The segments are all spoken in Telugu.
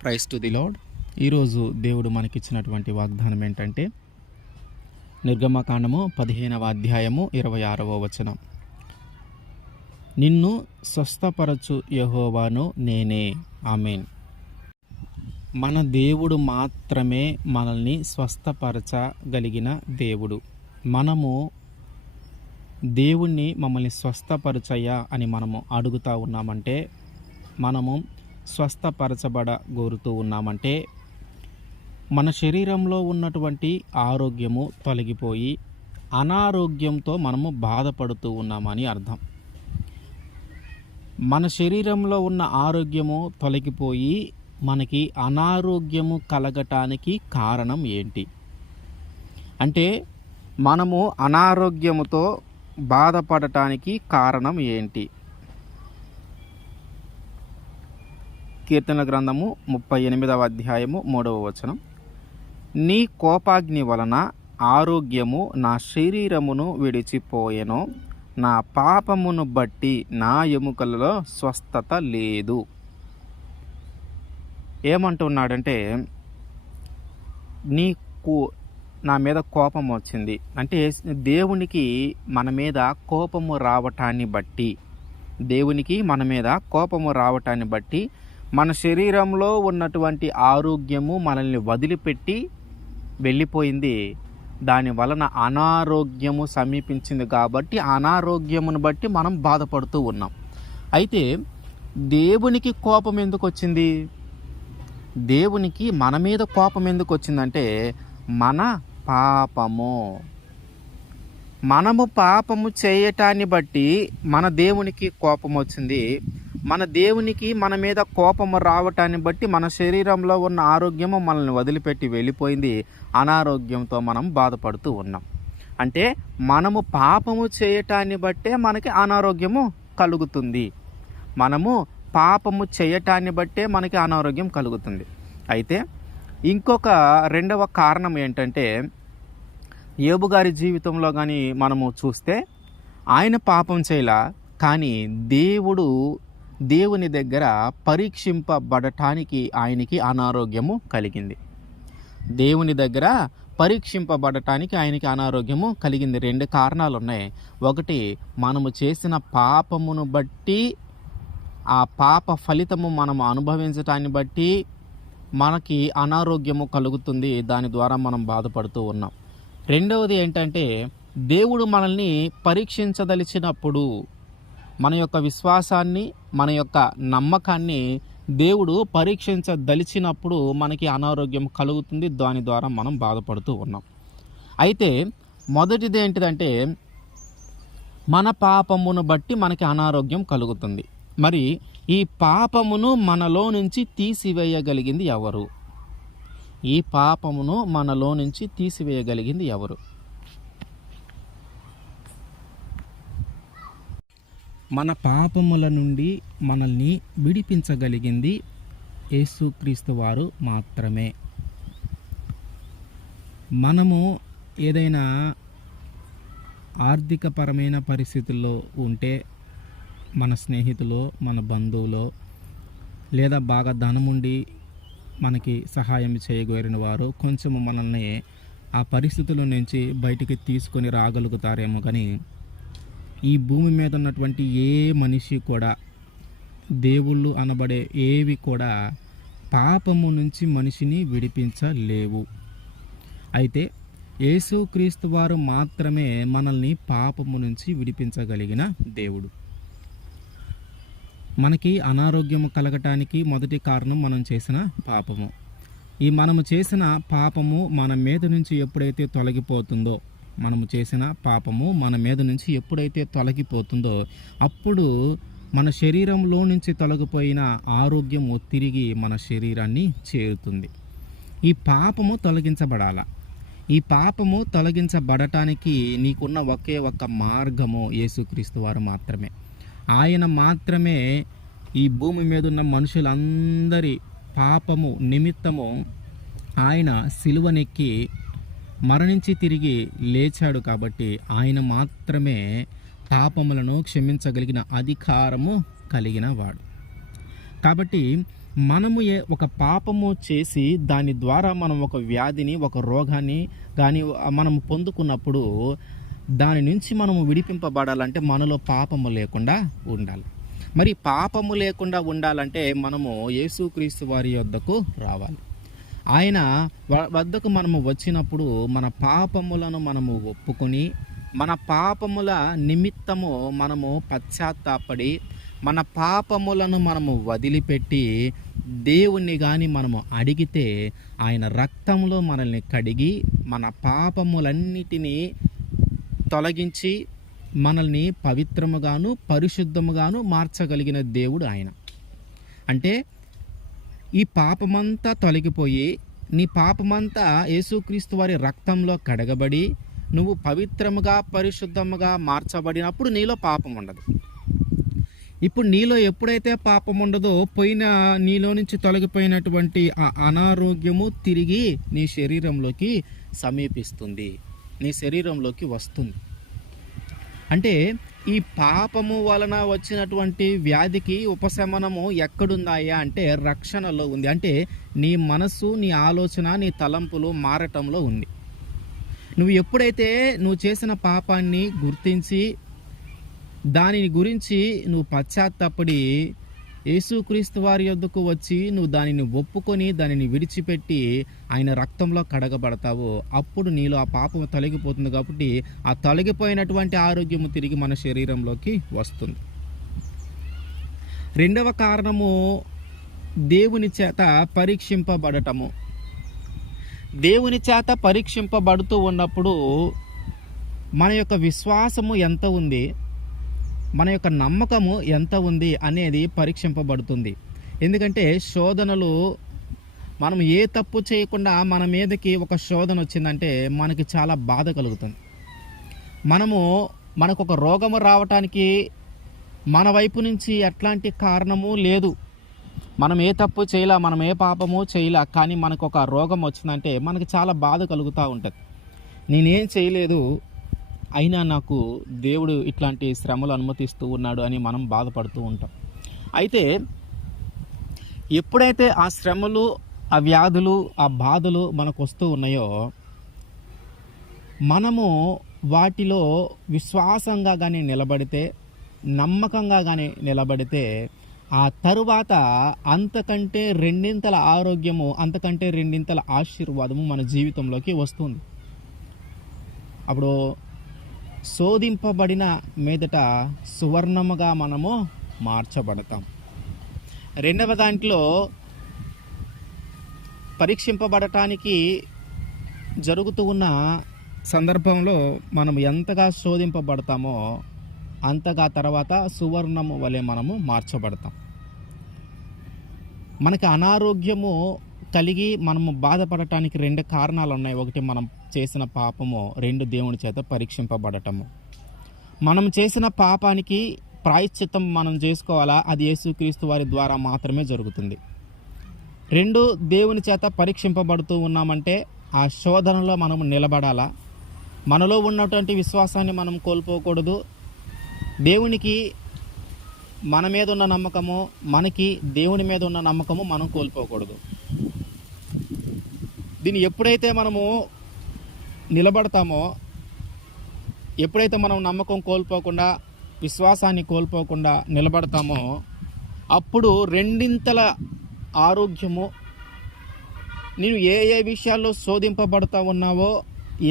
Praise to the lord. ఈరోజు దేవుడు మనకిచ్చినటువంటి వాగ్దానం ఏంటంటే నిర్గమకాండము 15వ అధ్యాయము 26వ వచనం. నిన్ను స్వస్థపరచు యెహోవాను నేనే. ఆమేన్. మన దేవుడు మాత్రమే మనల్ని స్వస్థపరచగలిగిన దేవుడు. మనము దేవుణ్ణి మమ్మల్ని స్వస్థపరచయ్యా అని మనము అడుగుతూ ఉన్నామంటే, మనము స్వస్థపరచబడగోరుతూ ఉన్నామంటే, మన శరీరంలో ఉన్నటువంటి ఆరోగ్యము తొలగిపోయి అనారోగ్యంతో మనము బాధపడుతూ ఉన్నామని అర్థం. మన శరీరంలో ఉన్న ఆరోగ్యము తొలగిపోయి మనకి అనారోగ్యము కలగటానికి కారణం ఏంటి అంటే, మనము అనారోగ్యముతో బాధపడటానికి కారణం ఏంటి? కీర్తన గ్రంథము 38వ అధ్యాయము 3వ వచనం. నీ కోపాగ్ని వలన ఆరోగ్యము నా శరీరమును విడిచిపోయెను, నా పాపమును బట్టి నా ఎముకలలో స్వస్థత లేదు. ఏమంటున్నాడంటే, నీకు నా మీద కోపం వచ్చింది అంటే, దేవునికి మన మీద కోపము రావటాన్ని బట్టి మన శరీరంలో ఉన్నటువంటి ఆరోగ్యము మనల్ని వదిలిపెట్టి వెళ్ళిపోయింది. దాని వలన అనారోగ్యము సమీపించింది కాబట్టి అనారోగ్యమును బట్టి మనం బాధపడుతూ ఉన్నాం. అయితే దేవునికి కోపం ఎందుకు వచ్చింది? దేవునికి మన మీద కోపం ఎందుకు వచ్చిందంటే, మన మనము పాపము చేయటాన్ని బట్టి మన దేవునికి కోపం వచ్చింది. మన దేవునికి మన మీద కోపము రావటాన్ని బట్టి మన శరీరంలో ఉన్న ఆరోగ్యము మనల్ని వదిలిపెట్టి వెళ్ళిపోయింది. అనారోగ్యంతో మనం బాధపడుతూ ఉన్నాం. అంటే మనము పాపము చేయటాన్ని బట్టే మనకి అనారోగ్యము కలుగుతుంది. అయితే ఇంకొక రెండవ కారణం ఏంటంటే, యోబు గారి జీవితంలో కానీ మనము చూస్తే ఆయన పాపం చేయలా, కానీ దేవుని దగ్గర పరీక్షింపబడటానికి ఆయనకి అనారోగ్యము కలిగింది. రెండు కారణాలు ఉన్నాయి. ఒకటి, మనము చేసిన పాపమును బట్టి ఆ పాప ఫలితము మనము అనుభవించటాన్ని బట్టి మనకి అనారోగ్యము కలుగుతుంది. దాని ద్వారా మనం బాధపడుతూ ఉన్నాం. రెండవది ఏంటంటే, దేవుడు మనల్ని పరీక్షించదలిచినప్పుడు మన యొక్క విశ్వాసాన్ని, మన యొక్క నమ్మకాన్ని దేవుడు పరీక్షించదలిచినప్పుడు మనకి అనారోగ్యం కలుగుతుంది. దాని ద్వారా మనం బాధపడుతూ ఉన్నాం. అయితే మొదటిది ఏంటిదంటే, మన పాపమును బట్టి మనకి అనారోగ్యం కలుగుతుంది. మరి ఈ పాపమును మనలో నుంచి తీసివేయగలిగింది ఎవరు? మన పాపముల నుండి మనల్ని విడిపించగలిగింది యేసుక్రీస్తు వారు మాత్రమే. మనము ఏదైనా ఆర్థికపరమైన పరిస్థితుల్లో ఉంటే, మన స్నేహితులు, మన బంధువులు, లేదా బాగా ధనముండి మనకి సహాయం చేయగోరిన వారు కొంచెము మనల్ని ఆ పరిస్థితుల నుంచి బయటికి తీసుకొని రాగలుగుతారేమో. కానీ ఈ భూమి మీద ఉన్నటువంటి ఏ మనిషి కూడా, దేవుళ్ళు అనబడే ఏవి కూడా పాపము నుంచి మనిషిని విడిపించలేవు. అయితే యేసుక్రీస్తు వారు మాత్రమే మనల్ని పాపము నుంచి విడిపించగలిగిన దేవుడు. మనకి అనారోగ్యము కలగటానికి మొదటి కారణం మనం చేసిన పాపము. మనము చేసిన పాపము మన మీద నుంచి ఎప్పుడైతే తొలగిపోతుందో అప్పుడు మన శరీరంలో నుంచి తొలగిపోయిన ఆరోగ్యము తిరిగి మన శరీరాన్ని చేరుతుంది. ఈ పాపము తొలగించబడటానికి నీకున్న ఒకే ఒక్క మార్గము యేసుక్రీస్తు వారు మాత్రమే. ఆయన మాత్రమే ఈ భూమి మీద ఉన్న మనుషులందరి పాపము నిమిత్తము ఆయన సిలువనెక్కి మరణించి తిరిగి లేచాడు. కాబట్టి ఆయన మాత్రమే పాపములను క్షమించగలిగిన అధికారము కలిగిన వాడు. కాబట్టి మనము ఒక పాపము చేసి దాని ద్వారా మనం ఒక వ్యాధిని, ఒక రోగాన్ని కానీ మనము పొందుకున్నప్పుడు దాని నుంచి మనము విడిపింపబడాలంటే మనలో పాపము లేకుండా ఉండాలి. మరి పాపము లేకుండా ఉండాలంటే మనము యేసుక్రీస్తు వారి యొద్దకు రావాలి. ఆయన వద్దకు మనము వచ్చినప్పుడు మన పాపములను మనము ఒప్పుకొని, మన పాపముల నిమిత్తము మనము పశ్చాత్తాపడి, మన పాపములను మనము వదిలిపెట్టి దేవుణ్ణి కానీ మనము అడిగితే ఆయన రక్తంలో మనల్ని కడిగి మన పాపములన్నిటినీ తొలగించి మనల్ని పవిత్రముగాను పరిశుద్ధముగాను మార్చగలిగిన దేవుడు ఆయన. అంటే ఈ పాపమంతా తొలగిపోయి నీ పాపమంతా యేసుక్రీస్తు వారి రక్తంలో కడగబడి నువ్వు పవిత్రముగా పరిశుద్ధముగా మార్చబడినప్పుడు నీలో పాపం ఉండదు. ఇప్పుడు నీలో ఎప్పుడైతే పాపం ఉండదో నీలో నుంచి తొలగిపోయినటువంటి ఆ అనారోగ్యము తిరిగి నీ శరీరంలోకి సమీపిస్తుంది, నీ శరీరంలోకి వస్తుంది. అంటే ఈ పాపము వలన వచ్చినటువంటి వ్యాధికి ఉపశమనము ఎక్కడుందాయా అంటే రక్షణలో ఉంది. అంటే నీ మనస్సు, నీ ఆలోచన, నీ తలంపులు మారటంలో ఉంది. నువ్వు ఎప్పుడైతే నువ్వు చేసిన పాపాన్ని గుర్తించి దానిని గురించి నువ్వు పశ్చాత్తాపడి యేసుక్రీస్తు వారి యొద్దకు వచ్చి నువ్వు దానిని ఒప్పుకొని దానిని విడిచిపెట్టి ఆయన రక్తంలో కడగబడతావో అప్పుడు నీలో ఆ పాపం తొలగిపోతుంది. కాబట్టి ఆ తొలగిపోయినటువంటి ఆరోగ్యము తిరిగి మన శరీరంలోకి వస్తుంది. రెండవ కారణము దేవుని చేత పరీక్షింపబడటము. దేవుని చేత పరీక్షింపబడుతూ ఉన్నప్పుడు మన యొక్క విశ్వాసము ఎంత ఉంది, మన యొక్క నమ్మకము ఎంత ఉంది అనేది పరీక్షింపబడుతుంది. ఎందుకంటే శోధనలు, మనం ఏ తప్పు చేయకుండా మన మీదకి ఒక శోధన వచ్చిందంటే మనకి చాలా బాధ కలుగుతుంది. మనకు ఒక రోగము రావటానికి మన వైపు నుంచి ఎట్లాంటి కారణము లేదు. మనం ఏ తప్పు చేయలా, మనం ఏ పాపము చేయలా, కానీ మనకు ఒక రోగం వచ్చిందంటే మనకి చాలా బాధ కలుగుతూ ఉంటుంది. నేనేం చేయలేదు, అయినా నాకు దేవుడు ఇట్లాంటి శ్రమలు అనుమతిస్తూ ఉన్నాడు అని మనం బాధపడుతూ ఉంటాం. అయితే ఎప్పుడైతే ఆ శ్రమలు, ఆ వ్యాధులు, ఆ బాధలు మనకు వస్తూ ఉన్నాయో మనము వాటిలో విశ్వాసంగా కానీ నిలబడితే, నమ్మకంగా కానీ నిలబడితే ఆ తరువాత అంతకంటే రెండింతల ఆరోగ్యము, అంతకంటే రెండింతల ఆశీర్వాదము మన జీవితంలోకి వస్తుంది. అప్పుడు శోధింపబడిన మీదట సువర్ణముగా మనము మార్చబడతాం. రెండవ దాంట్లో పరీక్షింపబడటానికి జరుగుతూ ఉన్న సందర్భంలో మనం ఎంతగా శోధింపబడతామో అంతగా తర్వాత సువర్ణము వలె మనము మార్చబడతాం. మనకి అనారోగ్యము కలిగి మనము బాధపడటానికి రెండు కారణాలు ఉన్నాయి. ఒకటి మనం చేసిన పాపము, రెండు దేవుని చేత పరీక్షింపబడటము. మనం చేసిన పాపానికి ప్రాయశ్చిత్తం మనం చేసుకోవాలా, అది యేసుక్రీస్తు వారి ద్వారా మాత్రమే జరుగుతుంది. రెండు, దేవుని చేత పరీక్షింపబడుతూ ఉన్నామంటే ఆ శోధనలో మనము నిలబడాలా. మనలో ఉన్నటువంటి విశ్వాసాన్ని మనం కోల్పోకూడదు. దేవునికి మన మీద ఉన్న నమ్మకము, మనకి దేవుని మీద ఉన్న నమ్మకము మనం కోల్పోకూడదు. దీన్ని ఎప్పుడైతే మనము నిలబడతామో, ఎప్పుడైతే మనం నమ్మకం కోల్పోకుండా, విశ్వాసాన్ని కోల్పోకుండా నిలబడతామో అప్పుడు రెండింతల ఆరోగ్యము, నేను ఏ ఏ విషయాల్లో శోధింపబడుతూ ఉన్నావో,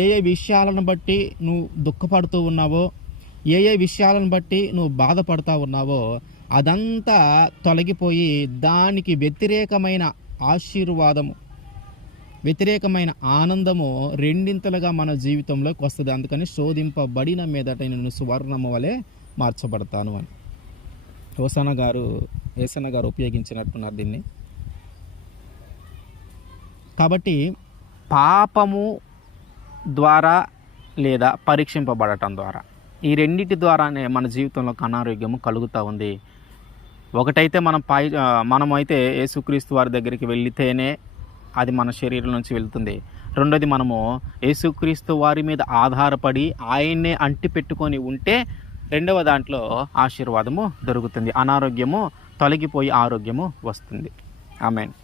ఏ ఏ విషయాలను బట్టి నువ్వు దుఃఖపడుతూ ఉన్నావో, ఏ ఏ విషయాలను బట్టి నువ్వు బాధపడుతూ ఉన్నావో అదంతా తొలగిపోయి దానికి వ్యతిరేకమైన ఆశీర్వాదము, వ్యతిరేకమైన ఆనందము రెండింతలుగా మన జీవితంలోకి వస్తుంది. అందుకని శోధింపబడిన మీదట నేను సువర్ణము వలె మార్చబడతాను అని యేసన్న గారు ఉపయోగించినట్టున్నారు దీన్ని. కాబట్టి పాపము ద్వారా లేదా పరీక్షింపబడటం ద్వారా, ఈ రెండింటి ద్వారానే మన జీవితంలో అనారోగ్యము కలుగుతూ ఉంది. ఒకటైతే మనమైతే యేసుక్రీస్తు వారి దగ్గరికి వెళితేనే అది మన శరీరం నుంచి వెళ్తుంది. రెండోది, మనము యేసుక్రీస్తు వారి మీద ఆధారపడి ఆయన్నే అంటి పెట్టుకొని ఉంటే రెండవ దాంట్లో ఆశీర్వాదము దొరుకుతుంది, అనారోగ్యము తొలగిపోయి ఆరోగ్యము వస్తుంది. ఆమేన్.